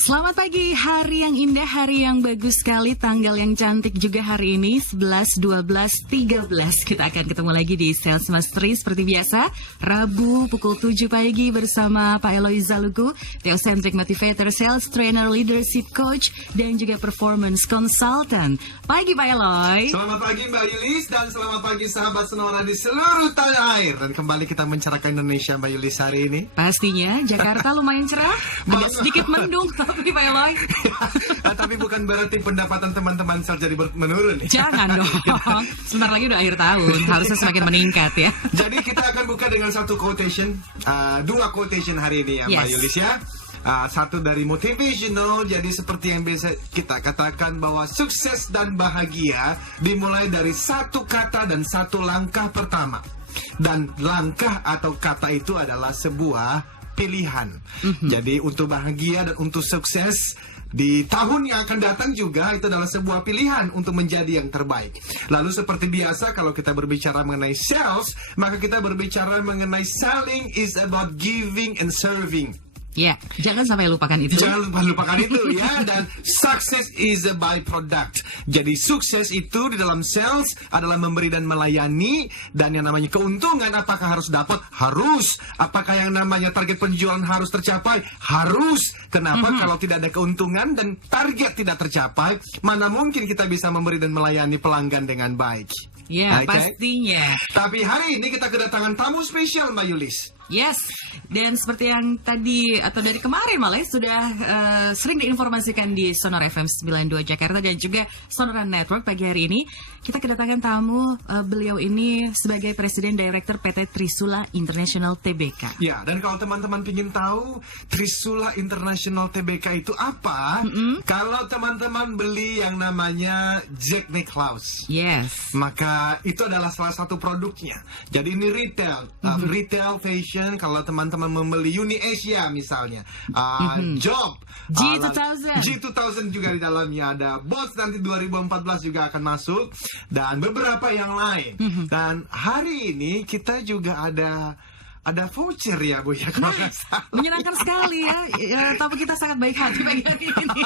Selamat pagi, hari yang indah, hari yang bagus sekali, tanggal yang cantik juga hari ini, 11, 12, 13. Kita akan ketemu lagi di Sales Mastery seperti biasa, Rabu pukul 7 pagi bersama Pak Eloy Zalugu, Theocentric Motivator, Sales Trainer, Leadership Coach, dan juga Performance Consultant. Pagi Pak Eloy. Selamat pagi Mbak Yulis, dan selamat pagi sahabat Sonora di seluruh tanah air. Dan kembali kita mencerahkan Indonesia Mbak Yulis hari ini. Pastinya, Jakarta lumayan cerah, agak sedikit mendung. Tapi Pak Eloy, tapi bukan berarti pendapatan teman-teman sel jadi menurun. Jangan dong. Sebentar lagi udah akhir tahun, harusnya semakin meningkat ya. Jadi kita akan buka dengan satu quotation, dua quotation hari ini ya Mbak Yulis ya. Satu dari motivational, jadi seperti yang biasa kita katakan bahwa sukses dan bahagia dimulai dari satu kata dan satu langkah pertama. Dan langkah atau kata itu adalah sebuah pilihan. Jadi untuk bahagia dan untuk sukses di tahun yang akan datang juga itu adalah sebuah pilihan untuk menjadi yang terbaik. Lalu seperti biasa kalau kita berbicara mengenai sales, maka kita berbicara mengenai selling is about giving and serving. Ya, jangan sampai lupakan itu. Jangan lupakan itu ya. Dan success is a byproduct. Jadi sukses itu di dalam sales adalah memberi dan melayani. Dan yang namanya keuntungan apakah harus dapat? Harus. Apakah yang namanya target penjualan harus tercapai? Harus. Kenapa? Kalau tidak ada keuntungan dan target tidak tercapai, mana mungkin kita bisa memberi dan melayani pelanggan dengan baik? Ya, pastinya. Tapi hari ini kita kedatangan tamu spesial Mbak Yulis. Yes, dan seperti yang tadi atau dari kemarin malah sudah sering diinformasikan di Sonora FM 92 Jakarta dan juga Sonora Network pagi hari ini kita kedatangan tamu, beliau ini sebagai Presiden Director PT Trisula International Tbk. Ya, dan kalau teman-teman ingin tahu Trisula International Tbk itu apa, kalau teman-teman beli yang namanya Jack Nicklaus, maka itu adalah salah satu produknya. Jadi ini retail, retail fashion. Kalau teman-teman membeli Uni Asia misalnya, Job, G2000 juga di dalamnya ada, Boss nanti 2014 juga akan masuk, dan beberapa yang lain. Dan hari ini kita juga ada voucher ya Bu ya. Menyenangkan sekali ya, tapi kita sangat baik hati pagi hari ini.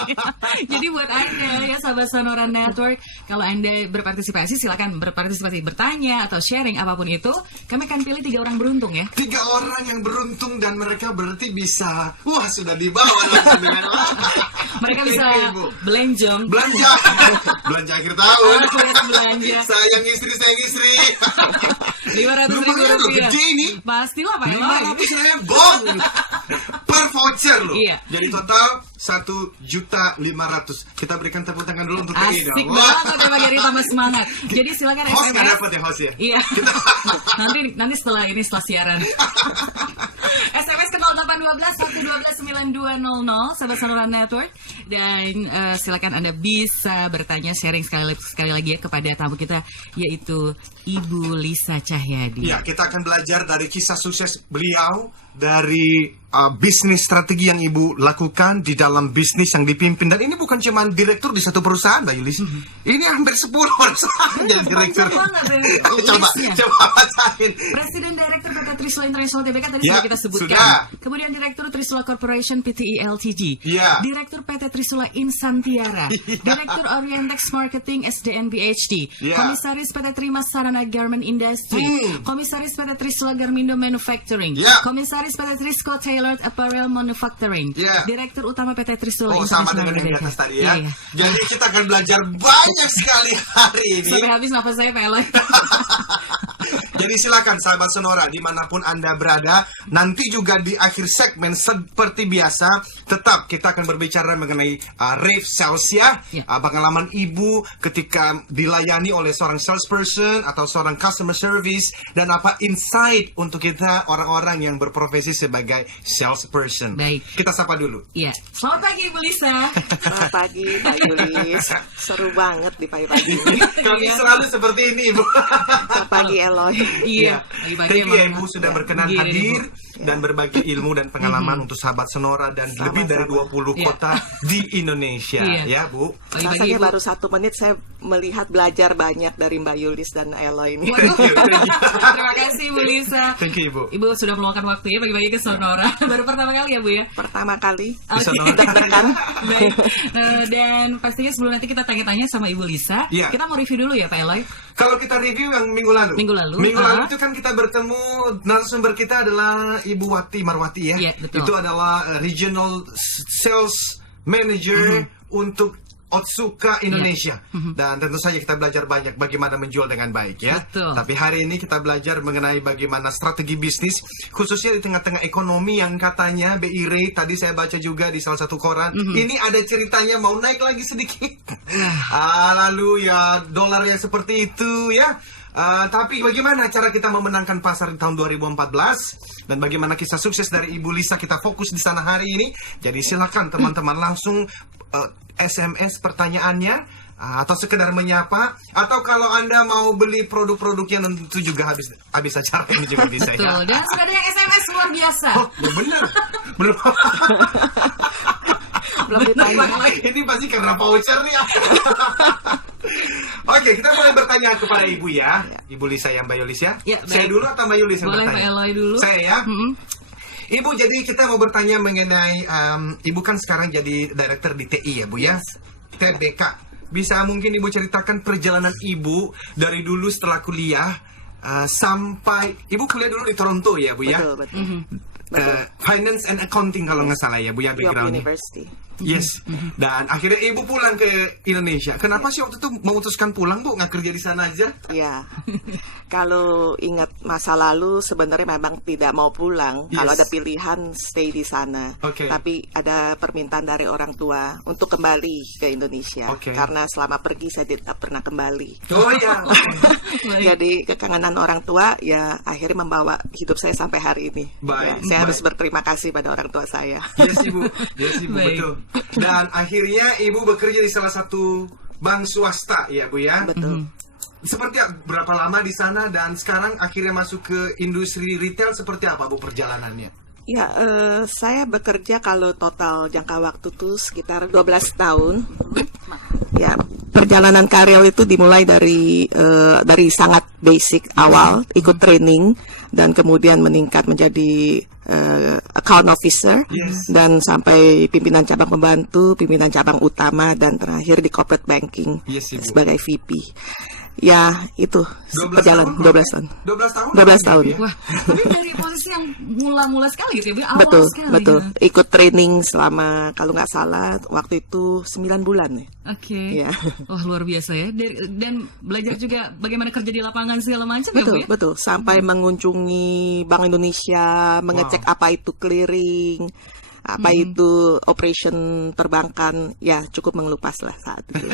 Jadi buat Anda ya sahabat Sonora Network, kalau Anda berpartisipasi silakan berpartisipasi, bertanya atau sharing apapun itu. Kami akan pilih 3 orang beruntung ya. 3 orang yang beruntung dan mereka berarti bisa, wah sudah dibawa langsung dengan mereka bisa belanja akhir tahun. Belanja. Sayang istri. 500.000 rupiah. Gede ini. Pastilah Pak Eloy. 500.000 per voucher loh. Iya. Jadi total 1.500.000. Kita berikan tepuk tangan dulu untuk Teh Ida. Asik banget ya pagi hari tambah semangat. Jadi silakan host SMS. Nggak dapat ya host ya? Iya. nanti setelah siaran. SMS ke 0812 112 9200 sahabat Sonora Network, dan silakan Anda bisa bertanya, sharing sekali lagi ya kepada tamu kita yaitu Ibu Lisa Cahyadi. Ya, kita akan belajar dari kisah sukses beliau, dari bisnis strategi yang Ibu lakukan di dalam bisnis yang dipimpin. Dan ini bukan cuma direktur di satu perusahaan Mbak Yulis, ini hampir 10 perusahaan jadi direktur. Coba bacain. Presiden Direktur PT Trisula International Tbk tadi sudah kita sebutkan. Sudah. Kemudian Direktur Trisula Corporation Pte Ltd. Direktur PT Trisula Insantiara. Direktur Orientex Marketing SDN PhD. Komisaris PT Trimas Sarana Garment Industry. Komisaris PT Trisula Garmindo Manufacturing. Komisaris PT Trisco Tailored Apparel Manufacturing. Direktur Utama PT Trisula International sama dengan yang di atas tadi ya. Jadi kita akan belajar banyak sekali hari ini. Sampai habis nafas saya Pak Eloy. Jadi silakan sahabat Sonora dimanapun Anda berada, nanti juga di akhir segmen seperti biasa tetap kita akan berbicara mengenai rave sales ya. Pengalaman Ibu ketika dilayani oleh seorang salesperson atau seorang customer service, dan apa insight untuk kita orang-orang yang berprofesi sebagai salesperson. Baik. Kita sapa dulu. Iya. Selamat pagi Ibu Lisa. Selamat pagi Pak Yulis. Seru banget di pagi-pagi ini. Kami selalu seperti ini Ibu. Selamat pagi Eloy. Iya. Thank you Ibu sudah berkenan hadir. dan berbagi ilmu dan pengalaman untuk sahabat Sonora dan lebih dari 20 kota di Indonesia. Ya, Bu. Rasanya baru 1 menit saya melihat belajar banyak dari Mbak Yulis dan Eloy ini. Waduh. Terima kasih Bu Lisa. Thank you, Ibu. Ibu sudah meluangkan waktu ya bagi-bagi ke Sonora. Baru pertama kali ya Bu ya? Pertama kali. Deg-degan. Baik. Dan pastinya sebelum nanti kita tanya-tanya sama Ibu Lisa, kita mau review dulu ya Pak Eloy. Kalau kita review yang minggu lalu. Minggu lalu itu kan kita bertemu, narasumber kita adalah Ibu Wati Marwati ya. Betul. Itu adalah Regional Sales Manager untuk Otsuka Indonesia. Dan tentu saja kita belajar banyak bagaimana menjual dengan baik ya. Betul. Tapi hari ini kita belajar mengenai bagaimana strategi bisnis, khususnya di tengah-tengah ekonomi yang katanya BI rate, tadi saya baca juga di salah satu koran, ini ada ceritanya mau naik lagi sedikit. Lalu ya dolar yang seperti itu ya. Tapi bagaimana cara kita memenangkan pasar di tahun 2014 dan bagaimana kisah sukses dari Ibu Lisa, kita fokus di sana hari ini. Jadi silakan teman-teman langsung SMS pertanyaannya atau sekedar menyapa, atau kalau Anda mau beli produk-produknya tentu juga habis acara ini juga bisa. Betul. Dan sudah ada yang SMS luar biasa. Oh, ya benar. Belum. Belum ditanya. Ini pasti karena voucher nih. Oke, kita mulai bertanya kepada Ibu ya. Ibu Lisa yang Mbak Yulis ya. Saya dulu atau Mbak Yulis yang bertanya? Boleh Pak Eloy dulu. Saya ya. Ibu, jadi kita mau bertanya mengenai Ibu kan sekarang jadi director di TI ya Bu ya. TBK. Bisa mungkin Ibu ceritakan perjalanan Ibu dari dulu setelah kuliah sampai Ibu kuliah dulu di Toronto ya Bu ya. Betul. Finance and Accounting kalau nggak salah ya Bu ya backgroundnya. University. Yes. Dan akhirnya Ibu pulang ke Indonesia. Kenapa sih waktu itu memutuskan pulang Bu? Nggak kerja di sana aja? Ya. Kalau ingat masa lalu sebenarnya memang tidak mau pulang. Kalau ada pilihan stay di sana. Tapi ada permintaan dari orang tua untuk kembali ke Indonesia. Karena selama pergi saya tidak pernah kembali. Oh ya. Jadi kekangenan orang tua ya akhirnya membawa hidup saya sampai hari ini. Ya, saya harus berterima kasih pada orang tua saya. Yes Ibu. Yes Ibu, betul. Dan akhirnya Ibu bekerja di salah satu bank swasta ya Bu ya. Betul. Seperti berapa lama di sana dan sekarang akhirnya masuk ke industri retail, seperti apa Bu perjalanannya? Ya, saya bekerja kalau total jangka waktu itu sekitar 12 tahun. Ya, perjalanan karir itu dimulai dari sangat basic awal, ikut training dan kemudian meningkat menjadi account officer dan sampai pimpinan cabang pembantu, pimpinan cabang utama dan terakhir di corporate banking sebagai VP. Ya, itu perjalanan 12 tahun. 12 tahun? Wah, tapi dari posisi yang mula-mula sekali gitu ya, Bu? Awal betul, sekali. Betul. Ya. Ikut training selama, kalau nggak salah, waktu itu 9 bulan ya. Ya. Wah, luar biasa ya. Dan belajar juga bagaimana kerja di lapangan segala macam ya, Bu ya? Betul. Sampai mengunjungi Bank Indonesia, mengecek apa itu clearing, apa itu operation perbankan, ya cukup mengelupas lah saat itu.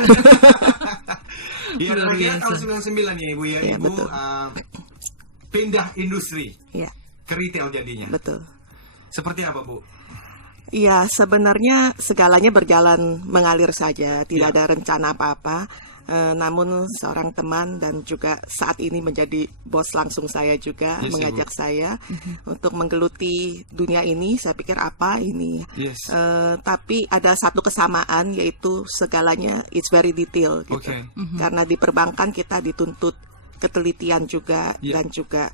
Ya, akhirnya tahun 99 ya Ibu ya, Ibu pindah industri ke retail jadinya. Betul. Seperti apa Bu? Ya, sebenarnya segalanya berjalan mengalir saja, tidak ada rencana apa-apa. Namun seorang teman dan juga saat ini menjadi bos langsung saya juga mengajak saya untuk menggeluti dunia ini. Saya pikir apa ini? Tapi ada satu kesamaan, yaitu segalanya it's very detail gitu. Karena di perbankan kita dituntut ketelitian juga dan juga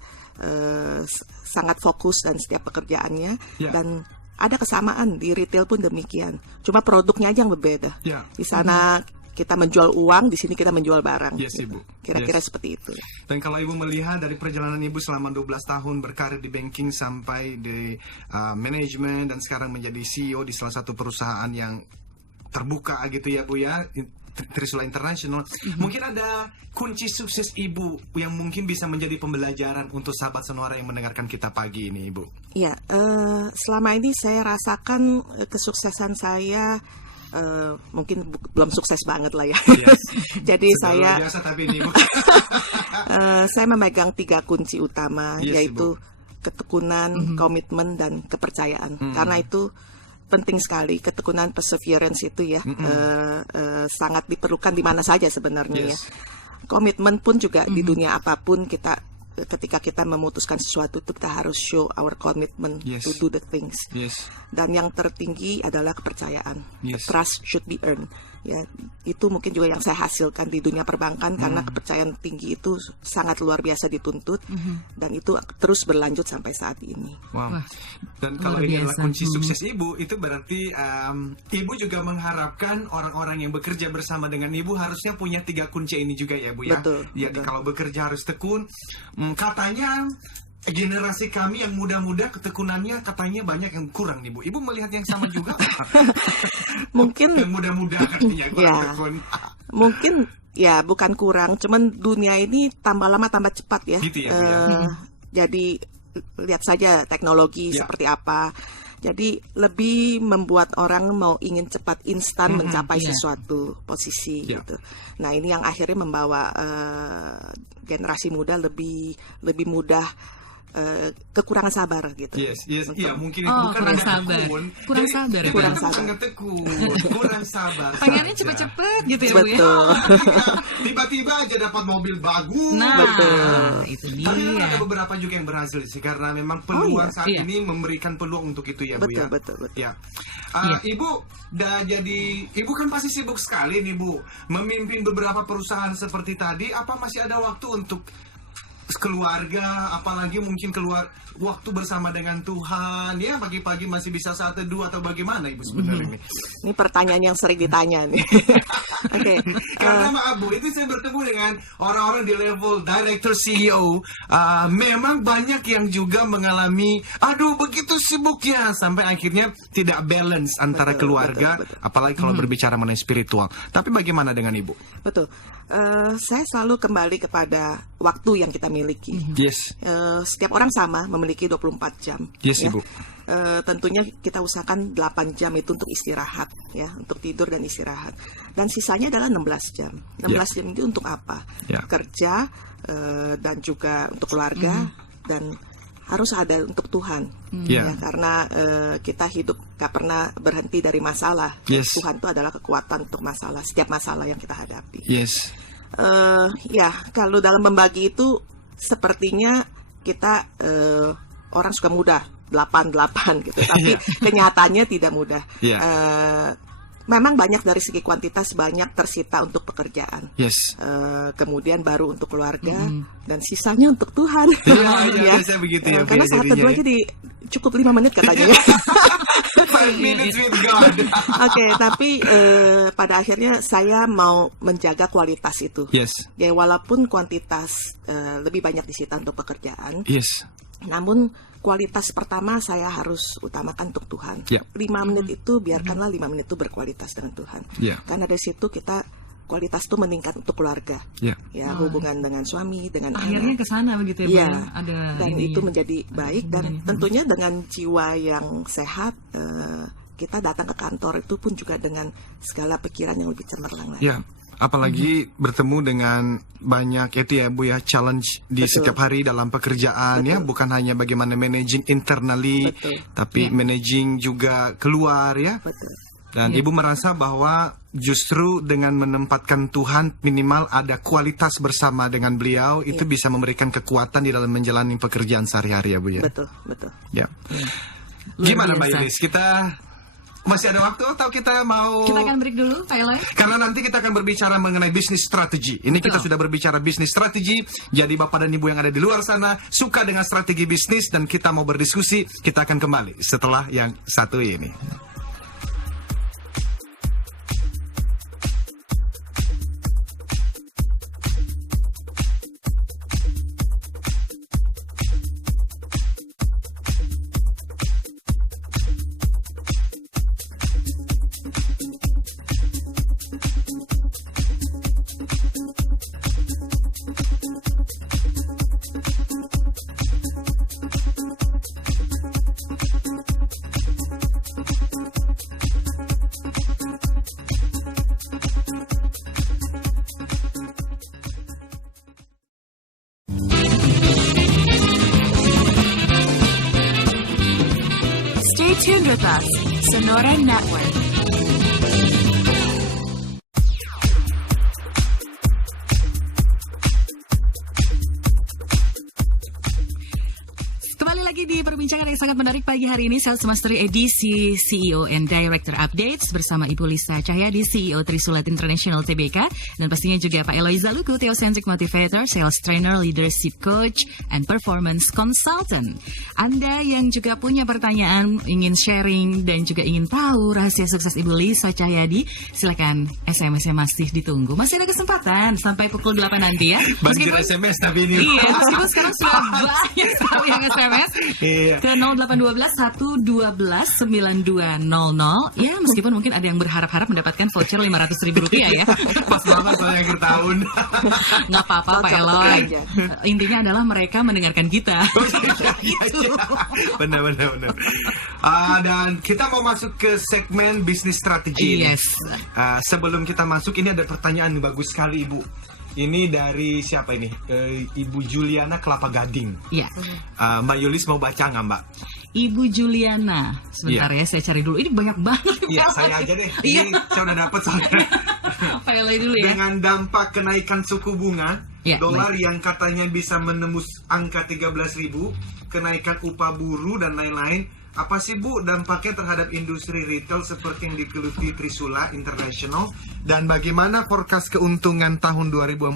sangat fokus dan setiap pekerjaannya dan ada kesamaan di retail pun demikian. Cuma produknya aja yang berbeda. Di sana kita menjual uang, di sini kita menjual barang. Ibu. Kira-kira seperti itu. Dan kalau Ibu melihat dari perjalanan Ibu selama 12 tahun berkarir di banking sampai di manajemen dan sekarang menjadi CEO di salah satu perusahaan yang terbuka gitu ya Bu ya, Trisula International. Mungkin ada kunci sukses Ibu yang mungkin bisa menjadi pembelajaran untuk sahabat Sonora yang mendengarkan kita pagi ini, Ibu. Ya, selama ini saya rasakan kesuksesan saya mungkin belum sukses banget lah ya. Jadi saya biasa, tapi ini, Bu. saya memegang 3 kunci utama, yaitu ketekunan, komitmen, dan kepercayaan. Karena itu penting sekali, ketekunan, perseverance itu ya sangat diperlukan di mana saja sebenarnya ya. Komitmen pun juga di dunia apapun kita ketika kita memutuskan sesuatu itu kita harus show our commitment Yes. to do the things. Yes. Dan yang tertinggi adalah kepercayaan. Yes. Trust should be earned. Ya, itu mungkin juga yang saya hasilkan di dunia perbankan karena kepercayaan tinggi itu sangat luar biasa dituntut dan itu terus berlanjut sampai saat ini. Wow. Wah, Dan kalau luar ini adalah biasa. kunci sukses Ibu, itu berarti Ibu juga mengharapkan orang-orang yang bekerja bersama dengan Ibu harusnya punya 3 kunci ini juga ya Bu ya. Betul, Jadi betul. kalau bekerja harus tekun. Katanya generasi kami yang muda-muda ketekunannya katanya banyak yang kurang nih Bu. Ibu melihat yang sama juga? Mungkin Yang muda-muda katanya kurang Ya. tekun. mungkin ya bukan kurang, cuman dunia ini tambah lama tambah cepat ya. Gitu ya, Bu, ya. Jadi lihat saja teknologi Ya. seperti apa. Jadi lebih membuat orang mau ingin cepat instan mencapai iya. sesuatu posisi Ya. gitu. Nah ini yang akhirnya membawa generasi muda lebih mudah kekurangan sabar gitu. Yes, iya mungkin Oh, bukan kurang ada sabar. tekun. Kurang Jadi, sabar ya, kita kurang itu bukan sabar. ngetekun, kurang sabar. pengennya saja. cepet-cepet gitu ya Bu ya. Betul. Tiba-tiba aja dapat mobil bagus. Nah, Betul. itu Tapi memang dia. ada beberapa juga yang berhasil sih karena memang peluang iya. saat Iya. ini memberikan peluang untuk itu ya Bu ya. Betul. Ya. Iya. Ibu Ibu kan pasti sibuk sekali nih Bu, memimpin beberapa perusahaan seperti tadi. Apa masih ada waktu untuk keluarga, apalagi mungkin keluar waktu bersama dengan Tuhan ya, pagi-pagi masih bisa saat teduh atau bagaimana Ibu sebenarnya ini? Ini pertanyaan yang sering ditanya nih. Oke. Karena maaf Bu, itu saya bertemu dengan orang-orang di level director CEO, memang banyak yang juga mengalami, aduh begitu sibuknya sampai akhirnya tidak balance antara Betul, keluarga, betul. apalagi kalau berbicara mengenai spiritual. Tapi bagaimana dengan Ibu? Betul. Saya selalu kembali kepada waktu yang kita miliki. Yes, Setiap orang sama memiliki 24 jam. yes ya. Ibu. Tentunya kita usahakan 8 jam itu untuk istirahat ya, untuk tidur dan istirahat. Dan sisanya adalah 16 jam. 16 jam itu untuk apa? Ya. Kerja dan juga untuk keluarga dan harus ada untuk Tuhan. Ya. Ya, karena kita hidup gak pernah berhenti dari masalah. Yes. Tuhan itu adalah kekuatan untuk masalah, setiap masalah yang kita hadapi. Yes, Ya, kalau dalam membagi itu sepertinya kita orang suka mudah 8 gitu, tapi kenyataannya tidak mudah. Iya. Memang banyak dari segi kuantitas banyak tersita untuk pekerjaan. yes. Kemudian baru untuk keluarga dan sisanya untuk Tuhan. Iya, biasa begitu ya, Karena Bu, saat jadinya teduh ya. aja cukup 5 menit katanya. 5 minutes with God. Oke, tapi pada akhirnya saya mau menjaga kualitas itu. Yes, Ya walaupun kuantitas lebih banyak disita untuk pekerjaan, yes. namun kualitas pertama saya harus utamakan untuk Tuhan. Ya. 5 menit itu biarkanlah 5 menit itu berkualitas dengan Tuhan. Ya. Karena dari situ kita kualitas itu meningkat untuk keluarga. Ya. Ya, hubungan dengan suami, dengan Akhirnya anak. ke sana begitu ya Bu Iya. ya. Ada Dan ininya. itu menjadi baik dan hubungannya. tentunya dengan jiwa yang sehat kita datang ke kantor itu pun juga dengan segala pikiran yang lebih cemerlang lagi. Ya, apalagi bertemu dengan banyak itu ya Bu ya, challenge di Betul. setiap hari dalam pekerjaan ya, bukan hanya bagaimana managing internally, Betul. tapi managing juga keluar ya. Betul. Dan Ibu merasa bahwa justru dengan menempatkan Tuhan minimal ada kualitas bersama dengan beliau itu bisa memberikan kekuatan di dalam menjalani pekerjaan sehari-hari ya Bu ya. Betul. Ya. Luar Gimana Mbak biasa. Yulis? Kita masih ada waktu atau kita mau Kita akan break dulu, Pak Eloy. karena nanti kita akan berbicara mengenai bisnis strategi. Ini kita Betul. sudah berbicara bisnis strategi. Jadi Bapak dan Ibu yang ada di luar sana suka dengan strategi bisnis dan kita mau berdiskusi, kita akan kembali setelah yang satu ini. Stay tuned with us, Sonora Network. menarik pagi hari ini Sales Mastery edisi CEO and Director Updates bersama Ibu Lisa Cahyadi, CEO Trisulat International Tbk, dan pastinya juga Pak Eloy Zaluku, Theocentric Motivator, Sales Trainer, Leadership Coach, and Performance Consultant. Anda yang juga punya pertanyaan, ingin sharing, dan juga ingin tahu rahasia sukses Ibu Lisa Cahyadi, silakan SMS-nya masih ditunggu. Masih ada kesempatan sampai pukul 8 nanti ya. Banjir SMS tapi ini. Iya, meskipun sekarang sudah banyak sekali yang SMS. Iya. Ke 0812 112 9200. Ya, meskipun mungkin ada yang berharap-harap mendapatkan voucher Rp500.000 ya. Pas banget soalnya akhir tahun. Nggak apa-apa Pak Eloy. Intinya adalah mereka mendengarkan kita. Benar. Dan kita mau masuk ke segmen bisnis strategi. Yes. Sebelum kita masuk, ini ada pertanyaan bagus sekali Ibu. Ini dari siapa ini? Ibu Juliana Kelapa Gading. Iya. Mbak Yulis mau baca nggak Mbak? Ibu Juliana. Sebentar ya, saya cari dulu. Ini banyak banget. Iya, saya aja deh. Ini saya udah dapet soalnya. Pak Eloy dulu ya. Dengan dampak kenaikan suku bunga, Ya, dolar yang katanya bisa menembus angka 13.000, kenaikan upah buruh dan lain-lain, apa sih Bu dampaknya terhadap industri retail seperti yang digeluti Trisula International, dan bagaimana forecast keuntungan tahun 2014?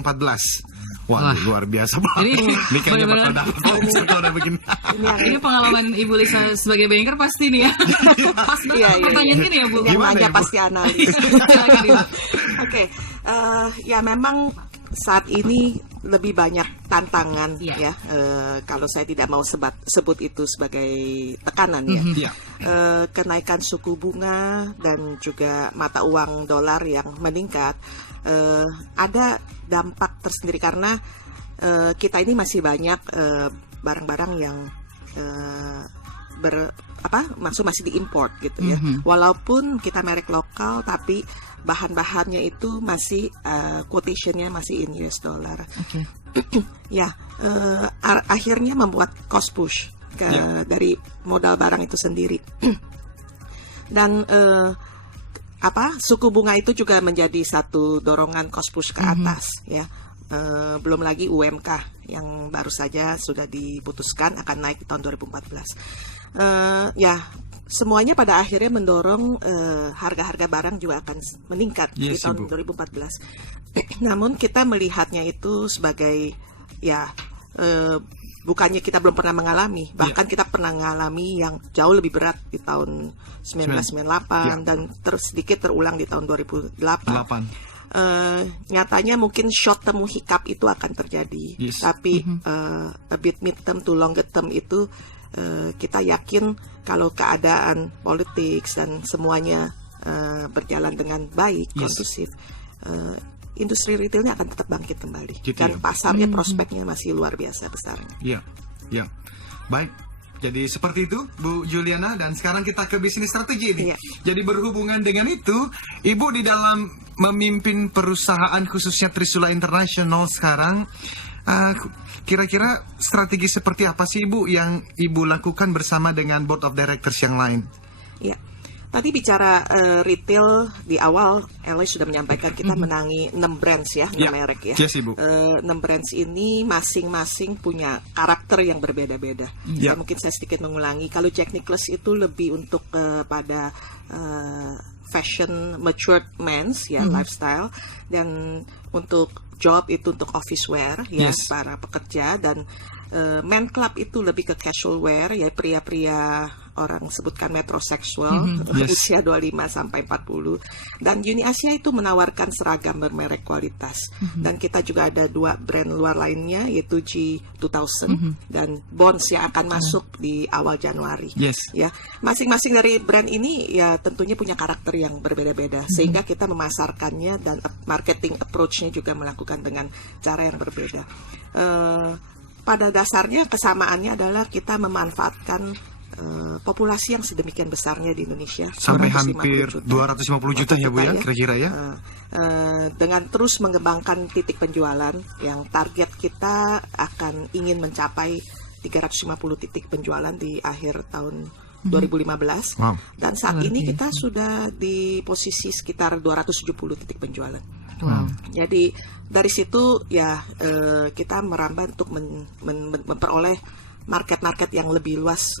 Wah, luar biasa banget. Ini kayaknya bakal dapat kalau udah begini. Ini pengalaman Ibu Lisa sebagai banker pasti nih ya. Pas banget pertanyaan gini ya Bu. Yang Gimana, nanya Ibu? pasti analis. Silakan, Ibu. Oke, ya memang saat ini lebih banyak tantangan Iya. ya. Kalau saya tidak mau sebut itu sebagai tekanan ya. Iya. Kenaikan suku bunga dan juga mata uang dolar yang meningkat, ada dampak tersendiri karena kita ini masih banyak barang-barang yang masih diimport gitu ya. Walaupun kita merek lokal, tapi bahan-bahannya itu masih quotationnya masih in US dollar. Oke. Ya, akhirnya membuat cost push dari modal barang itu sendiri. Dan suku bunga itu juga menjadi satu dorongan cost push ke atas ya. Belum lagi UMK yang baru saja sudah diputuskan akan naik di tahun 2014. Ya, semuanya pada akhirnya mendorong harga-harga barang juga akan meningkat di tahun 2014. Namun kita melihatnya itu sebagai bukannya kita belum pernah mengalami, bahkan kita pernah mengalami yang jauh lebih berat di tahun 1998 dan sedikit terulang di tahun 2008. Nyatanya mungkin short term hiccup itu akan terjadi, tapi a bit mid term to longer term itu kita yakin kalau keadaan politik dan semuanya berjalan dengan baik, kondusif, industri retailnya akan tetap bangkit kembali. Gitu Dan ya? pasarnya prospeknya masih luar biasa besarnya. Iya. Baik. Jadi seperti itu Bu Juliana, dan sekarang kita ke bisnis strategi ini. Iya. Jadi berhubungan dengan itu, Ibu di dalam memimpin perusahaan khususnya Trisula International sekarang, kira-kira strategi seperti apa sih Ibu yang Ibu lakukan bersama dengan Board of Directors yang lain? Ya, tadi bicara retail di awal, Eloy sudah menyampaikan kita menangi 6 brands ya, 6 merek ya. Yes, Ibu. 6 brands ini masing-masing punya karakter yang berbeda-beda. Ya. Mungkin saya sedikit mengulangi, kalau Jack Nicklaus itu lebih untuk pada fashion matured men's ya, lifestyle, dan untuk job itu untuk office wear ya, para pekerja, dan Men Club itu lebih ke casual wear ya, pria-pria orang sebutkan metroseksual, usia 25 sampai 40. Dan Uni Asia itu menawarkan seragam bermerek kualitas. Dan kita juga ada 2 brand luar lainnya, yaitu G2000 dan Bonds yang akan masuk di awal Januari. Ya, masing-masing dari brand ini ya tentunya punya karakter yang berbeda-beda, sehingga kita memasarkannya dan marketing approach-nya juga melakukan dengan cara yang berbeda. Pada dasarnya kesamaannya adalah kita memanfaatkan populasi yang sedemikian besarnya di Indonesia, sampai hampir 250 juta ya Bu ya, kira-kira ya. Dengan terus mengembangkan titik penjualan yang target kita akan ingin mencapai 350 titik penjualan di akhir tahun 2015. Dan saat ini kita sudah di posisi sekitar 270 titik penjualan. Jadi dari situ ya kita merambah untuk memperoleh market-market yang lebih luas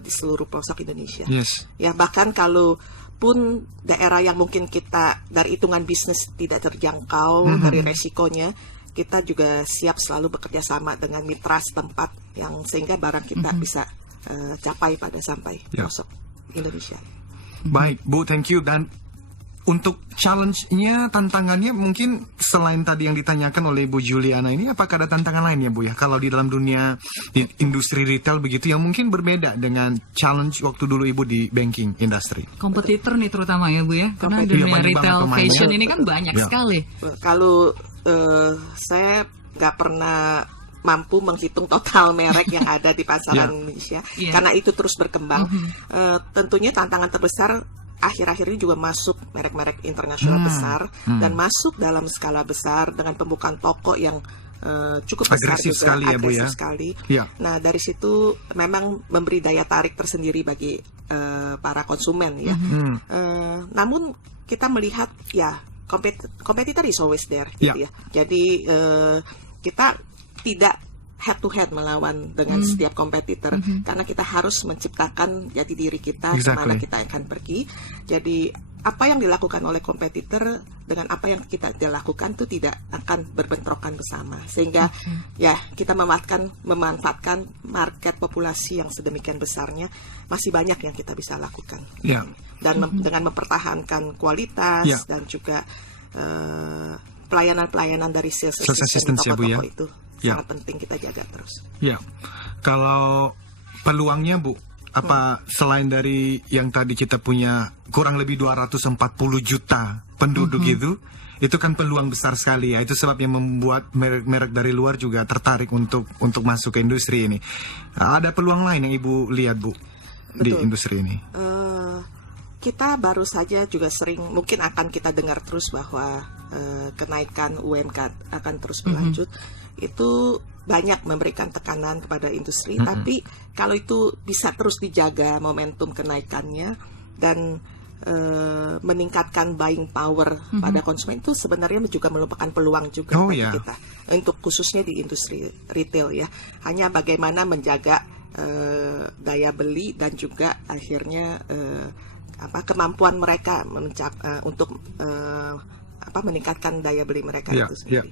di seluruh pelosok Indonesia. Yes. Ya, bahkan kalau pun daerah yang mungkin kita dari hitungan bisnis tidak terjangkau dari resikonya, kita juga siap selalu bekerja sama dengan mitra setempat yang sehingga barang kita bisa capai pada sampai pelosok Indonesia. Baik, Bu, thank you. Dan untuk challenge-nya, tantangannya mungkin selain tadi yang ditanyakan oleh Bu Juliana ini, apakah ada tantangan lain ya Bu ya? Kalau di dalam dunia di industri retail begitu yang mungkin berbeda dengan challenge waktu dulu Ibu di banking industry. Kompetitor nih terutama ya Bu ya, karena dunia banyak retail banget pemainnya. fashion ini kan banyak sekali. Kalau saya nggak pernah mampu menghitung total merek yang ada di pasaran Indonesia, karena itu terus berkembang. Tentunya tantangan terbesar akhir-akhir ini juga masuk merek-merek internasional besar dan masuk dalam skala besar dengan pembukaan toko yang cukup besar Agresif juga, sekali ya Bu ya. sekali. Ya. Nah, dari situ memang memberi daya tarik tersendiri bagi para konsumen ya. Namun kita melihat ya kompetitor is always there gitu ya. Jadi kita tidak head to head melawan dengan setiap kompetitor karena kita harus menciptakan jati diri kita kemana kita akan pergi. Jadi apa yang dilakukan oleh kompetitor dengan apa yang kita lakukan itu tidak akan berbentrokan bersama, sehingga ya kita memanfaatkan market populasi yang sedemikian besarnya, masih banyak yang kita bisa lakukan dan dengan mempertahankan kualitas dan juga pelayanan-pelayanan dari sales assistant di toko-toko itu sangat penting kita jaga terus. Ya, kalau peluangnya Bu, apa selain dari yang tadi kita punya kurang lebih 240 juta penduduk itu kan peluang besar sekali ya. Itu sebab yang membuat merek-merek dari luar juga tertarik untuk masuk ke industri ini. Ada peluang lain yang Ibu lihat Bu di industri ini? Kita baru saja juga sering, mungkin akan kita dengar terus bahwa kenaikan UMK akan terus berlanjut. Itu banyak memberikan tekanan kepada industri, tapi kalau itu bisa terus dijaga momentum kenaikannya dan meningkatkan buying power pada konsumen, itu sebenarnya juga merupakan peluang juga bagi kita untuk khususnya di industri retail ya. Hanya bagaimana menjaga daya beli dan juga akhirnya kemampuan mereka untuk meningkatkan daya beli mereka itu sendiri.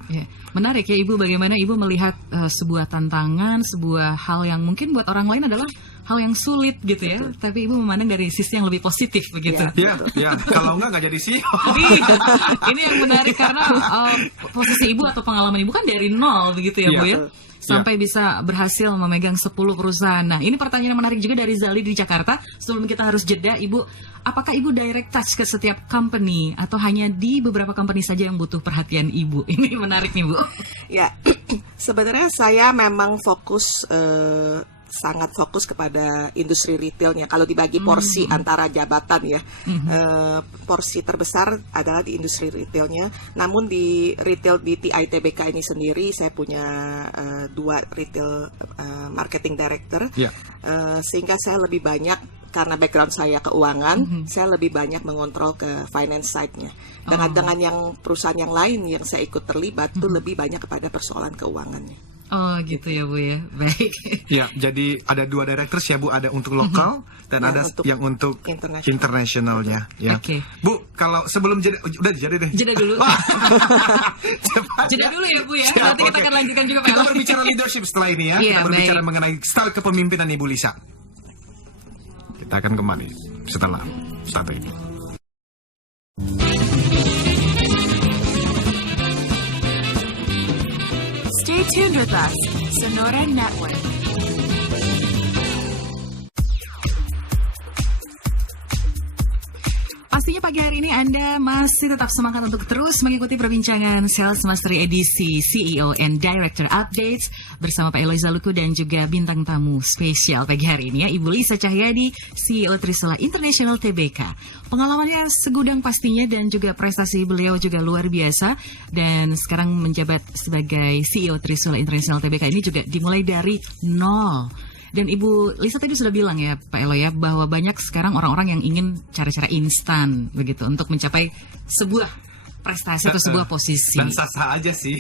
Menarik ya Ibu, bagaimana Ibu melihat sebuah tantangan, sebuah hal yang mungkin buat orang lain adalah hal yang sulit gitu ya, tapi Ibu memandang dari sisi yang lebih positif begitu. Kalau nggak jadi CEO. Ini yang menarik karena posisi Ibu atau pengalaman Ibu kan dari nol begitu ya Bu ya. Sampai bisa berhasil memegang 10 perusahaan. Nah, ini pertanyaan menarik juga dari Zali di Jakarta. Sebelum kita harus jeda, Ibu, apakah Ibu direct touch ke setiap company atau hanya di beberapa company saja yang butuh perhatian Ibu? Ini menarik nih, Bu. Ya, sebenarnya saya memang sangat fokus kepada industri retailnya. Kalau dibagi porsi antara jabatan ya, porsi terbesar adalah di industri retailnya. Namun di retail di TITBK ini sendiri saya punya 2 retail marketing director, sehingga saya lebih banyak, karena background saya keuangan, saya lebih banyak mengontrol ke finance side-nya. Dengan yang perusahaan yang lain yang saya ikut terlibat itu lebih banyak kepada persoalan keuangannya. Oh gitu ya Bu ya, baik. Ya, jadi ada 2 directors ya Bu, ada untuk lokal dan ada yang untuk internasionalnya. Ya. Bu, kalau sebelum jeda, udah jadi deh. Jeda dulu. Jeda dulu ya Bu ya. Nanti kita akan lanjutkan juga Pak. Kita berbicara leadership setelah ini ya. Kita berbicara mengenai style kepemimpinan Ibu Lisa. Kita akan kembali setelah satu ini. Stay tuned with us, Sonora Network. Pastinya pagi hari ini Anda masih tetap semangat untuk terus mengikuti perbincangan Sales Mastery edisi CEO and Director Updates bersama Pak Eloy Zaluku dan juga bintang tamu spesial pagi hari ini ya, Ibu Lisa Cahyadi, CEO Trisula International TBK. Pengalamannya segudang pastinya dan juga prestasi beliau juga luar biasa, dan sekarang menjabat sebagai CEO Trisula International TBK ini juga dimulai dari nol. Dan Ibu Lisa tadi sudah bilang ya Pak Eloy ya, bahwa banyak sekarang orang-orang yang ingin cara-cara instan begitu untuk mencapai sebuah prestasi atau sebuah posisi. Dan sah-sah aja sih.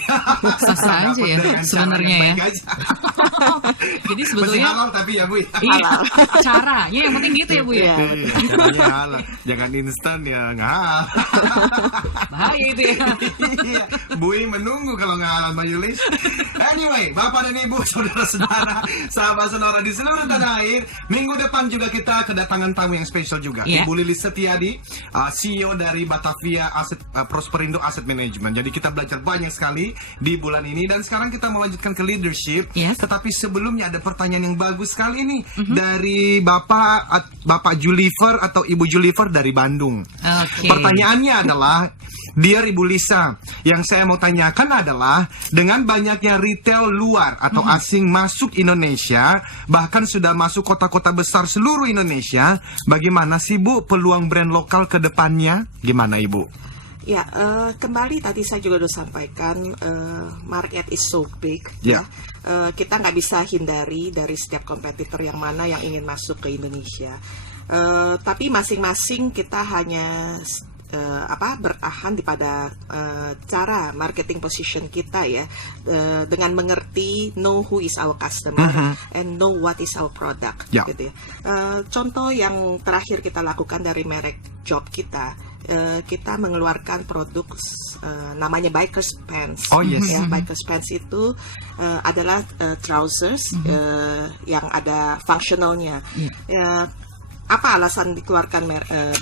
Sah-sah aja ya sebenarnya ya. Jadi sebetulnya halal tapi ya Bu. Iya, caranya yang penting gitu ya Bu ya. Caranya halal. Jangan instan ya nggak halal. Bahaya itu ya. Iya, Bui menunggu kalau nggak halal Mbak Yulis. Anyway, Bapak dan Ibu, saudara-saudara, sahabat sonora di seluruh tanah air, minggu depan juga kita kedatangan tamu yang spesial juga. Yeah. Ibu Lilis Setiadi, CEO dari Batavia Prosperindo Asset Management. Jadi kita belajar banyak sekali di bulan ini dan sekarang kita mau lanjutkan ke leadership. Yes. Tetapi sebelumnya ada pertanyaan yang bagus sekali nih dari Bapak Julifer atau Ibu Julifer dari Bandung. Oke. Pertanyaannya adalah, Dear Ibu Lisa, yang saya mau tanyakan adalah dengan banyaknya retail luar atau asing masuk Indonesia, bahkan sudah masuk kota-kota besar seluruh Indonesia, bagaimana sih Bu peluang brand lokal ke depannya? Gimana Ibu? Ya, kembali tadi saya juga sudah sampaikan, market is so big. Ya. Kita nggak bisa hindari dari setiap kompetitor yang mana yang ingin masuk ke Indonesia. Tapi masing-masing kita hanya bertahan pada cara marketing position kita ya, dengan mengerti know who is our customer and know what is our product. Ya. Gitu ya. Contoh yang terakhir kita lakukan dari merek job kita. Kita mengeluarkan produk namanya Bikers Pants. Oh yes. Ya, Bikers Pants itu adalah trousers yang ada functionalnya. Apa alasan dikeluarkan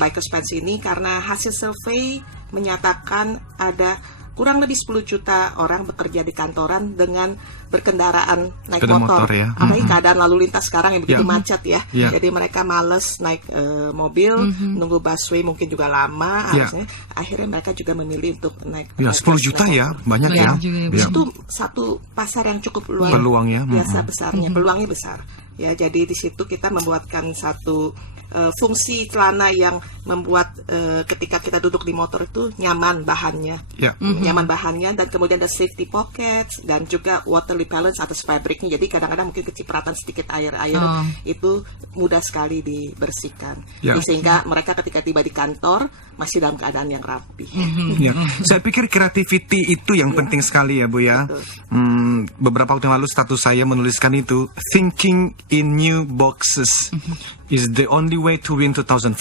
Bikers Pants ini? Karena hasil survei menyatakan ada kurang lebih 10 juta orang bekerja di kantoran dengan berkendaraan naik motor. Ya. Apalagi keadaan lalu lintas sekarang yang begitu macet ya. Yeah. Jadi mereka males naik mobil, nunggu busway mungkin juga lama. Harusnya akhirnya mereka juga memilih untuk naik. Ya, 10 juta ya, banyak ya. Itu satu pasar yang cukup luar peluangnya biasa besarnya, peluangnya besar. Ya, jadi di situ kita membuatkan satu fungsi celana yang membuat ketika kita duduk di motor itu nyaman bahannya, nyaman bahannya, dan kemudian ada safety pockets dan juga water repellent atas fabriknya. Jadi kadang-kadang mungkin kecipratan sedikit air itu mudah sekali dibersihkan, sehingga mereka ketika tiba di kantor masih dalam keadaan yang rapi. Ya. Saya pikir creativity itu yang penting sekali ya Bu ya. Beberapa waktu yang lalu status saya menuliskan itu, thinking in new boxes is the only way to win 2014.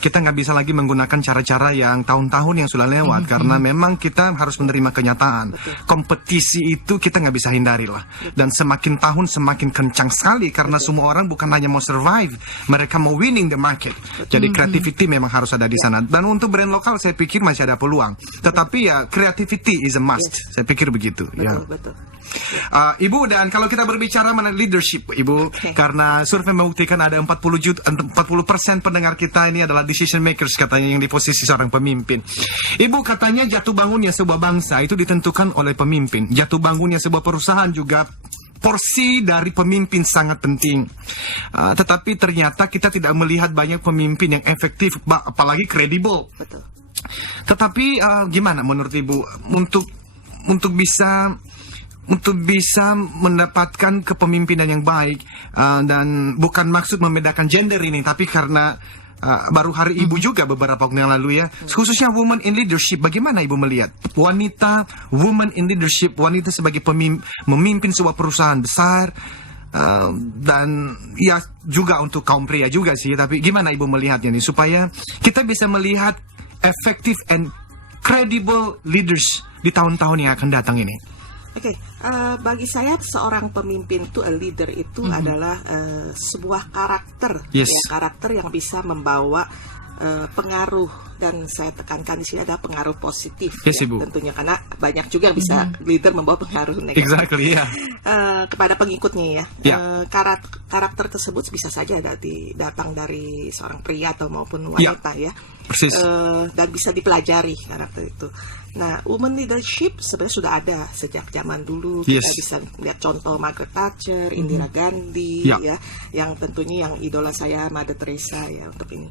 Kita nggak bisa lagi menggunakan cara-cara yang tahun-tahun yang sudah lewat, karena memang kita harus menerima kenyataan. Kompetisi itu kita nggak bisa hindari lah. Dan semakin tahun semakin kencang sekali, karena semua orang bukan hanya mau survive, mereka mau winning the market. Jadi creativity memang harus ada di sana. Dan untuk brand lokal saya pikir masih ada peluang. Tetapi ya creativity is a must. Saya pikir begitu. Betul. Ibu, dan kalau kita berbicara mengenai leadership Ibu, karena survei membuktikan ada 40% pendengar kita ini adalah decision makers katanya, yang di posisi seorang pemimpin. Ibu, katanya jatuh bangunnya sebuah bangsa itu ditentukan oleh pemimpin. Jatuh bangunnya sebuah perusahaan juga porsi dari pemimpin sangat penting. Tetapi ternyata kita tidak melihat banyak pemimpin yang efektif, apalagi kredibel. Tetapi gimana menurut Ibu untuk bisa mendapatkan kepemimpinan yang baik, dan bukan maksud membedakan gender ini, tapi karena baru hari Ibu juga beberapa waktu yang lalu ya, khususnya women in leadership, bagaimana Ibu melihat wanita, women in leadership, wanita sebagai memimpin sebuah perusahaan besar, dan ya juga untuk kaum pria juga sih, tapi gimana Ibu melihatnya nih supaya kita bisa melihat effective and credible leaders di tahun-tahun yang akan datang ini? Bagi saya seorang pemimpin itu, a leader itu adalah sebuah karakter, karakter yang bisa membawa pengaruh, dan saya tekankan di sini ada pengaruh positif, tentunya, karena banyak juga yang bisa leader membawa pengaruh negatif kepada pengikutnya ya. Karakter tersebut bisa saja datang dari seorang pria atau maupun wanita ya. Persis. Dan bisa dipelajari karakter itu. Nah, women leadership sebenarnya sudah ada sejak zaman dulu. Kita bisa lihat contoh Margaret Thatcher, Indira Gandhi ya, yang tentunya yang idola saya Mother Teresa ya untuk ini.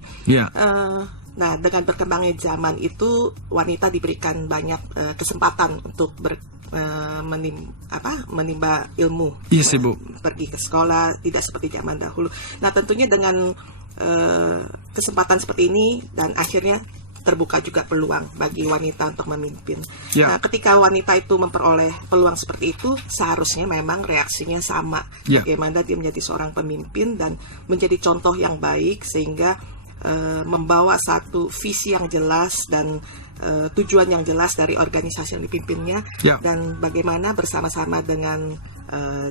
Nah, dengan berkembangnya zaman itu, wanita diberikan banyak kesempatan untuk menimba ilmu, pergi ke sekolah, tidak seperti zaman dahulu. Nah, tentunya dengan kesempatan seperti ini, dan akhirnya terbuka juga peluang bagi wanita untuk memimpin. Ya. Nah, ketika wanita itu memperoleh peluang seperti itu, seharusnya memang reaksinya sama. Ya. Bagaimana dia menjadi seorang pemimpin dan menjadi contoh yang baik sehingga membawa satu visi yang jelas dan tujuan yang jelas dari organisasi yang dipimpinnya, Ya. dan bagaimana bersama-sama dengan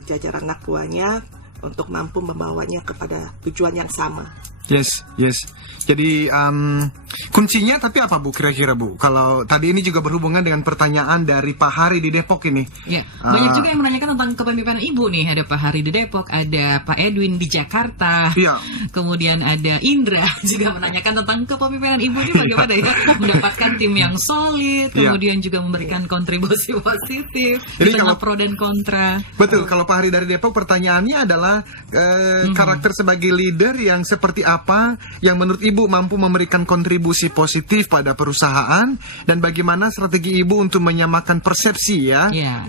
jajaran anak buahnya untuk mampu membawanya kepada tujuan yang sama. Yes. Jadi kuncinya tapi apa Bu kira-kira Bu? Kalau tadi ini juga berhubungan dengan pertanyaan dari Pak Hari di Depok ini. Ya, banyak juga yang menanyakan tentang kepemimpinan Ibu nih. Ada Pak Hari di Depok, ada Pak Edwin di Jakarta. Iya. Kemudian ada Indra juga menanyakan tentang kepemimpinan Ibu ini bagaimana ya mendapatkan tim yang solid, kemudian juga memberikan kontribusi positif di tengah pro dan kontra. Betul, kalau Pak Hari dari Depok pertanyaannya adalah karakter sebagai leader yang seperti apa yang menurut Ibu mampu memberikan kontribusi positif pada perusahaan, dan bagaimana strategi Ibu untuk menyamakan persepsi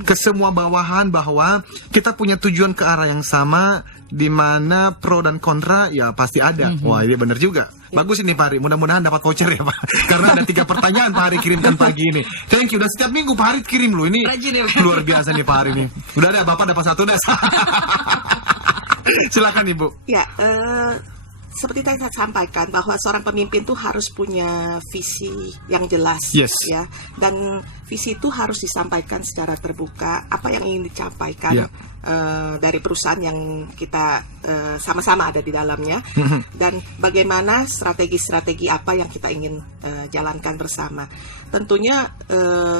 ke semua bawahan bahwa kita punya tujuan ke arah yang sama, di mana pro dan kontra ya pasti ada. Wah, ini benar juga. Bagus ini Pak Hari, mudah-mudahan dapat voucher ya Pak. Karena ada 3 pertanyaan Pak Hari kirimkan pagi ini. Thank you, dan setiap minggu Pak Hari kirim loh. Ini rajin ya, luar biasa nih Pak Hari ini. Udah ada, Bapak dapat 1 dah. Silakan Ibu. Ya, seperti tadi saya sampaikan bahwa seorang pemimpin itu harus punya visi yang jelas, Yes. ya, dan visi itu harus disampaikan secara terbuka. Apa yang ingin dicampaikan dari perusahaan yang kita sama-sama ada di dalamnya, dan bagaimana strategi-strategi apa yang kita ingin jalankan bersama. Tentunya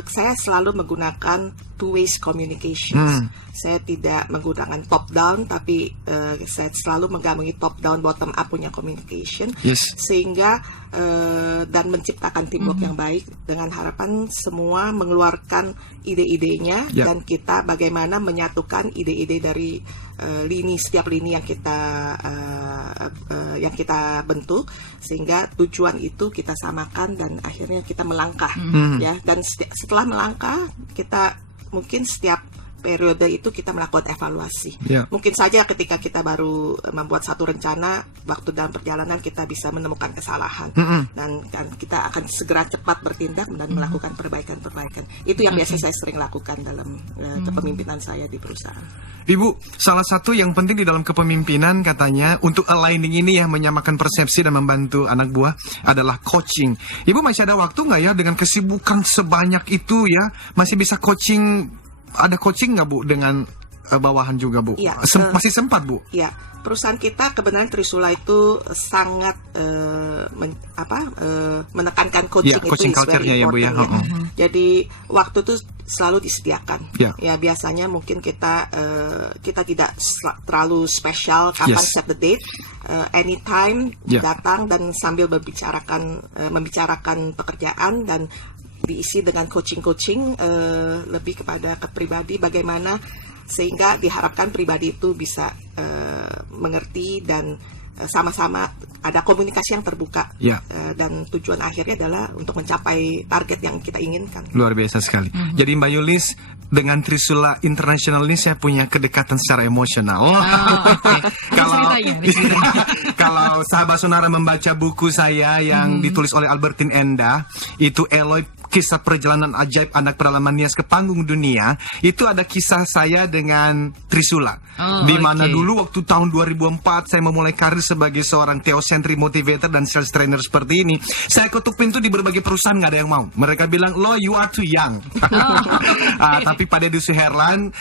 saya selalu menggunakan two-ways communications. Saya tidak menggunakan top down, tapi saya selalu menggabungi top down, bottom up punya communication, sehingga dan menciptakan teamwork yang baik dengan harapan semua mengeluarkan ide-idenya, dan kita bagaimana menyatukan ide-ide dari setiap lini yang kita bentuk, sehingga tujuan itu kita samakan dan akhirnya kita melangkah, ya. Dan setelah melangkah, kita mungkin setiap periode itu kita melakukan evaluasi. Mungkin saja ketika kita baru membuat satu rencana, waktu dalam perjalanan kita bisa menemukan kesalahan, dan kita akan segera cepat bertindak dan melakukan perbaikan-perbaikan. Itu yang biasa saya sering lakukan dalam kepemimpinan saya di perusahaan. Ibu, salah satu yang penting di dalam kepemimpinan katanya untuk aligning ini ya, menyamakan persepsi dan membantu anak buah adalah coaching. Ibu masih ada waktu nggak ya dengan kesibukan sebanyak itu ya, masih bisa coaching? Ada coaching nggak Bu dengan bawahan juga Bu? Ya, masih sempat Bu? Ya, perusahaan kita kebenaran Trisula itu sangat menekankan coaching, coaching itu culture-nya ya Bu ya. Jadi waktu itu selalu disediakan. Ya, biasanya mungkin kita tidak terlalu spesial kapan set the date, anytime datang dan sambil membicarakan pekerjaan, dan diisi dengan coaching lebih kepada ke pribadi, bagaimana sehingga diharapkan pribadi itu bisa mengerti dan sama-sama ada komunikasi yang terbuka, dan tujuan akhirnya adalah untuk mencapai target yang kita inginkan. Luar biasa sekali. Jadi Mbak Yulis, dengan Trisula International ini saya punya kedekatan secara emosional. Kalau sahabat Sonara membaca buku saya yang ditulis oleh Albertine Endah, itu Eloy, kisah perjalanan ajaib anak pedalaman Nias ke panggung dunia, itu ada kisah saya dengan Trisula. Di mana dulu waktu tahun 2004 saya memulai karir sebagai seorang theocentric motivator dan sales trainer seperti ini. Saya ketuk pintu di berbagai perusahaan, nggak ada yang mau. Mereka bilang, "Lo, you are too young." Tapi pada Deddy Suherlan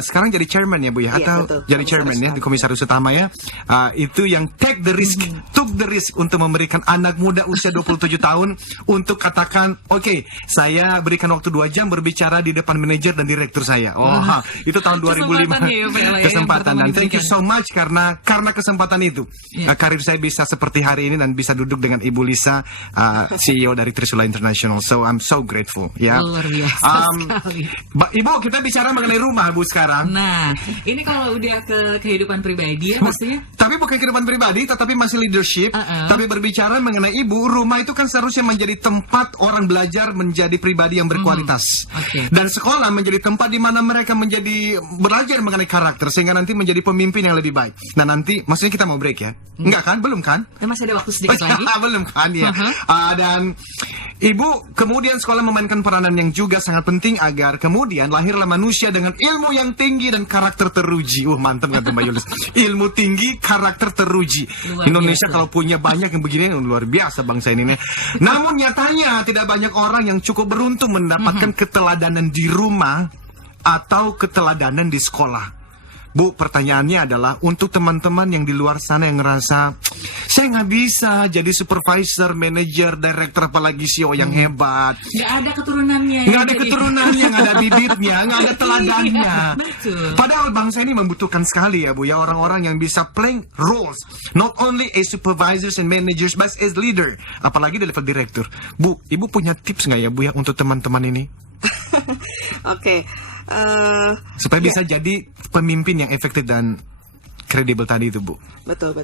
sekarang jadi chairman ya Bu ya, atau betul, jadi chairman ya di komisaris utama ya. Itu yang take the risk, took the risk untuk memberikan anak muda usia 27 tahun untuk katakan, oke, saya berikan waktu 2 jam berbicara di depan manajer dan direktur saya. Itu tahun 2005. Kesempatan, dan thank you so much karena kesempatan itu karir saya bisa seperti hari ini dan bisa duduk dengan Ibu Lisa, CEO dari Trisula International. So I'm so grateful ya. Luar biasa sekali. Ibu, kita bicara mengenai rumah Bu sekarang. Nah, ini kalau udah ke kehidupan pribadi ya maksudnya. Tapi bukan kehidupan pribadi, tetapi masih leadership. Tapi berbicara mengenai Ibu, rumah itu kan seharusnya menjadi tempat orang belajar menjadi pribadi yang berkualitas. Dan sekolah menjadi tempat di mana mereka belajar mengenai karakter sehingga nanti menjadi pemimpin yang lebih baik. Nah nanti, maksudnya kita mau break ya? Enggak kan? Belum kan? Masih ada waktu sedikit lagi. Belum kan ya? Dan Ibu, kemudian sekolah memainkan peranan yang juga sangat penting agar kemudian lahirlah manusia dengan ilmu yang tinggi dan karakter teruji. Mantap kan Mbak Yulis. Ilmu tinggi, karakter teruji. Indonesia kalau punya banyak yang begini, luar biasa bangsa ini. Namun nyatanya tidak banyak orang yang cukup beruntung mendapatkan keteladanan di rumah atau keteladanan di sekolah. Bu, pertanyaannya adalah untuk teman-teman yang di luar sana yang ngerasa saya nggak bisa jadi supervisor, manager, director, apalagi CEO yang hebat. Nggak ada keturunannya. Nggak ada keturunannya, nggak ada bibitnya, nggak ada teladannya. Betul. Padahal bangsa ini membutuhkan sekali ya Bu ya orang-orang yang bisa playing roles, not only as supervisors and managers, but as leader, apalagi di level director. Bu, Ibu punya tips nggak ya Bu ya untuk teman-teman ini? Oke. Supaya bisa jadi pemimpin yang efektif dan kredibel tadi itu Bu. Betul.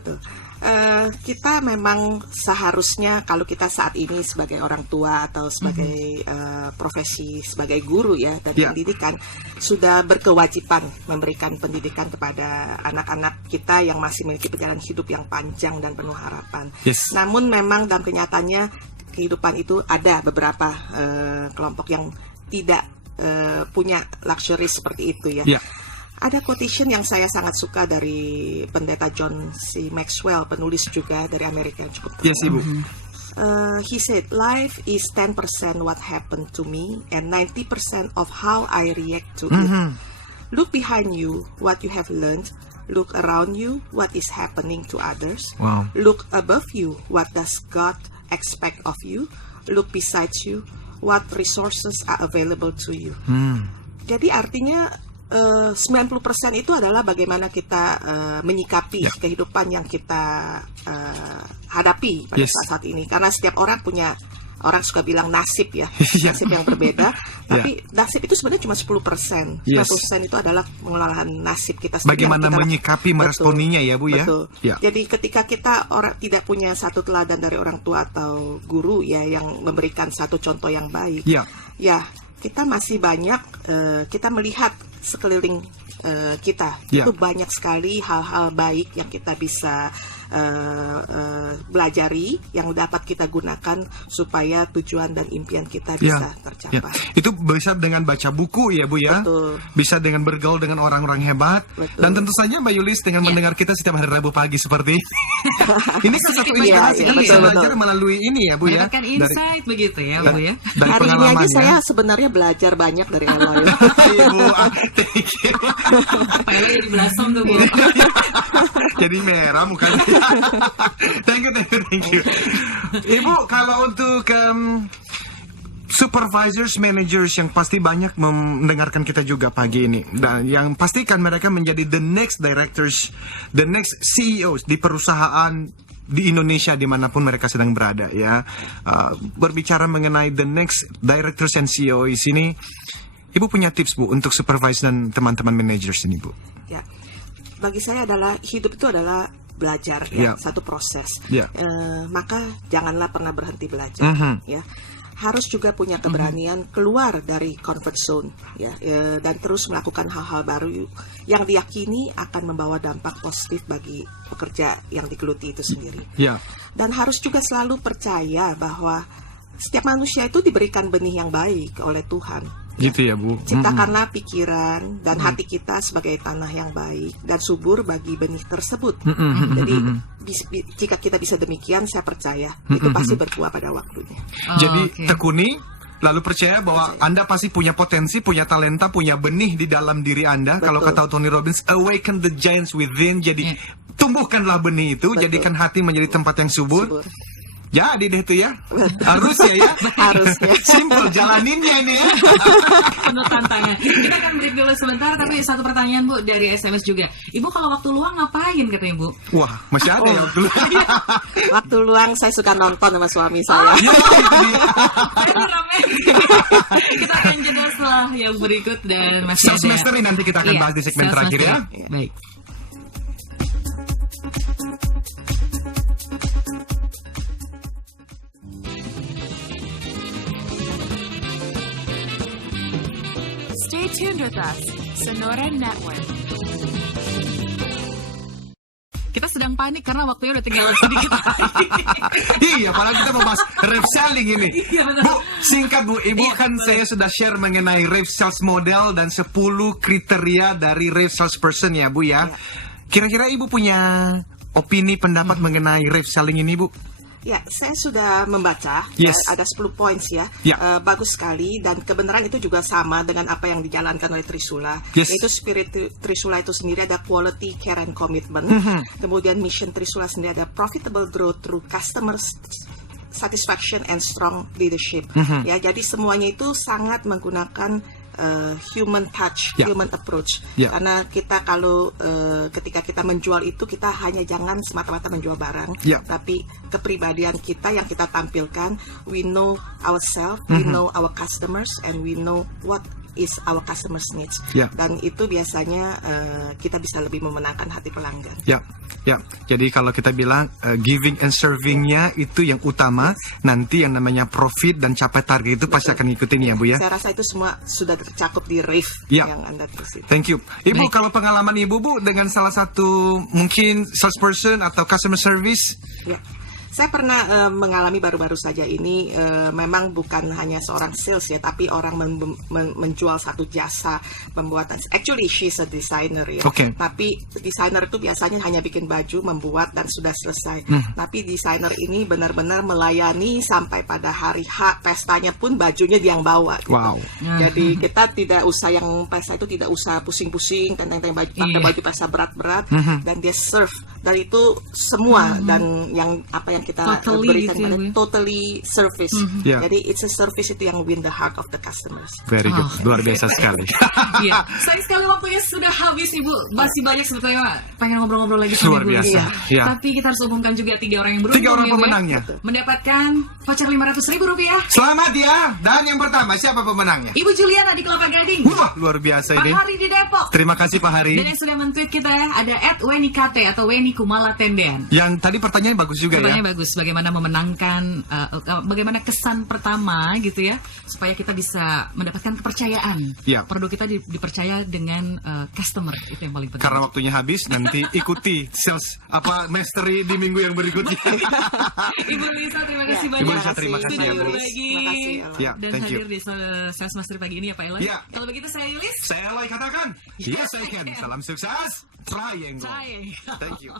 Kita memang seharusnya kalau kita saat ini sebagai orang tua atau sebagai profesi sebagai guru ya dan pendidikan sudah berkewajiban memberikan pendidikan kepada anak-anak kita yang masih memiliki perjalanan hidup yang panjang dan penuh harapan. Yes. Namun memang dalam kenyataannya kehidupan itu ada beberapa kelompok yang tidak punya luxury seperti itu ya. Ada quotation yang saya sangat suka dari pendeta John C. Maxwell, penulis juga dari Amerika yang cukup terkenal. Yes, Ibu. He said, life is 10% what happened to me and 90% of how I react to it. Look behind you, what you have learned. Look around you, what is happening to others. Wow. Look above you, what does God expect of you. Look besides you, what resources are available to you. Jadi artinya 90% itu adalah bagaimana kita menyikapi kehidupan yang kita hadapi pada saat ini. Karena setiap orang punya, orang suka bilang nasib ya, nasib yang berbeda. Tapi nasib itu sebenarnya cuma 10%. 90% itu adalah pengelolaan nasib kita sendiri. Bagaimana kita menyikapi, meresponinya ya Bu ya. Betul. Jadi ketika kita tidak punya satu teladan dari orang tua atau guru ya yang memberikan satu contoh yang baik. Ya kita masih banyak kita melihat sekeliling kita itu banyak sekali hal-hal baik yang kita bisa belajari yang dapat kita gunakan supaya tujuan dan impian kita bisa tercapai. Itu bisa dengan baca buku ya Bu ya. Betul. Bisa dengan bergaul dengan orang-orang hebat. Betul. Dan tentu saja Mbak Yulis dengan mendengar kita setiap hari Rabu pagi seperti ini. Ini kan satu inspirasi kita bisa belajar melalui ini ya Bu ya. Mendapatkan insight begitu ya Bu ya. Hari ini aja saya sebenarnya belajar banyak dari Ella ya. Ibu, thank you. Pak Ella jadi belasom tuh Bu. Jadi merah mukanya. Thank you. Ibu, kalau untuk supervisors, managers yang pasti banyak mendengarkan kita juga pagi ini, dan yang pastikan mereka menjadi the next directors, the next CEOs di perusahaan di Indonesia dimanapun mereka sedang berada ya. Berbicara mengenai the next directors and CEOs ini, Ibu punya tips Bu untuk supervise dan teman-teman managers ini Bu? Ya, bagi saya adalah hidup itu adalah belajar ya, satu proses. Maka janganlah pernah berhenti belajar ya. Harus juga punya keberanian keluar dari comfort zone ya, dan terus melakukan hal-hal baru yang diyakini akan membawa dampak positif bagi pekerja yang digeluti itu sendiri. Dan harus juga selalu percaya bahwa setiap manusia itu diberikan benih yang baik oleh Tuhan. Gitu ya Bu. Ciptakanlah pikiran dan hati kita sebagai tanah yang baik dan subur bagi benih tersebut. Jadi jika kita bisa demikian, saya percaya itu pasti berbuah pada waktunya. Jadi tekuni, lalu percaya bahwa Anda pasti punya potensi, punya talenta, punya benih di dalam diri Anda. Kalau kata Tony Robbins, awaken the giants within. Jadi tumbuhkanlah benih itu, jadikan hati menjadi tempat yang subur. Jadi deh itu ya. Harusnya ya. Harusnya. Simple jalaninnya ini ya. Penuh tantangan. Kita akan break dulu sebentar, tapi satu pertanyaan Bu dari SMS juga. Ibu kalau waktu luang ngapain katanya Bu? Wah, masih ada ya waktu luang. Waktu luang saya suka nonton sama suami saya. Kita akan jeda setelah yang berikut dan masih ada. Semester ini nanti kita akan bahas di segmen terakhir ya. Baik. Stay tuned with us, Sonora Network. Kita sedang panik karena waktunya udah tinggal sedikit lagi. Iya, padahal kita mau bahas ref selling ini. Iya, betul. Bu, singkat Bu, Ibu kan saya sudah share mengenai ref sales model dan 10 kriteria dari ref salesperson ya Bu ya. Kira-kira Ibu punya opini pendapat mengenai ref selling ini Bu? Ya, saya sudah membaca. Yes. Ada 10 points ya. Ya. Bagus sekali, dan kebenaran itu juga sama dengan apa yang dijalankan oleh Trisula. Yes. Yaitu spirit Trisula itu sendiri ada quality, care, and commitment. Kemudian mission Trisula sendiri ada profitable growth through customer satisfaction and strong leadership. Ya, jadi semuanya itu sangat menggunakan human touch, Ya. human approach. Ya. Karena kita kalau ketika kita menjual itu, kita hanya jangan semata-mata menjual barang, Ya. tapi kepribadian kita yang kita tampilkan. We know ourselves, we know our customers, and we know what is our customers needs. Ya. Dan itu biasanya kita bisa lebih memenangkan hati pelanggan. Ya, ya. Jadi kalau kita bilang giving and servingnya itu yang utama, nanti yang namanya profit dan capai target itu pasti akan ngikutin ya Bu ya. Saya rasa itu semua sudah tercakup di RAVE Ya. yang Anda tulis itu. Thank you. Ibu, Baik. kalau pengalaman Ibu Bu dengan salah satu mungkin salesperson atau customer service, Ya. Saya pernah mengalami baru-baru saja ini, memang bukan hanya seorang sales ya, tapi orang menjual satu jasa pembuatan. Actually, she's a designer ya. Oke. Tapi desainer itu biasanya hanya bikin baju, membuat, dan sudah selesai. Tapi desainer ini benar-benar melayani sampai pada hari H, pestanya pun bajunya dia yang bawa. Gitu. Wow. Jadi kita tidak usah, yang pesta itu tidak usah pusing-pusing, tenteng-tenteng baju, pakai Iya. baju pesta berat-berat, dan dia serve. Dan itu semua, dan yang apa yang kita Totally berikan gitu ya, kepada Bu. totally service. Yeah. Jadi it's a service itu yang win the heart of the customers. very good, Oh. luar biasa sekali. Iya, sayang sekali waktunya sudah habis Ibu. Masih banyak sebetulnya pengen ngobrol-ngobrol lagi Luar sama Ibu. biasa. Iya. Iya. Tapi kita harus umumkan juga 3 orang yang beruntung. 3 orang ya, Bu, ya. pemenangnya. Mendapatkan voucher Rp500.000. Selamat ya. Dan yang pertama, siapa pemenangnya? Ibu Juliana di Kelapa Gading. Wah, luar biasa Pak ini. Hari di Depok. Terima kasih Pak Hari. Dan yang sudah men-tweet kita ada @wenikate atau Weni Kumala Tendean. Yang tadi pertanyaan bagus juga ya. Pertanyaannya bagus, bagaimana memenangkan, bagaimana kesan pertama gitu ya, supaya kita bisa mendapatkan kepercayaan. Ya. Produk kita dipercaya dengan customer, itu yang paling penting. Karena waktunya habis, nanti ikuti sales mastery di minggu yang berikutnya. Ibu Lisa, terima Ya, kasih Ibu banyak. Lisa, terima kasih Sudah ya, Bu. berbagi Terima kasih, Ella. Ya, dan thank you. hadir di Sales Mastery pagi ini ya Pak Eloy. Ya. Kalau begitu saya Yulis. Saya Eloy katakan, yes I can. Salam sukses. Triangle. Try. Thank you.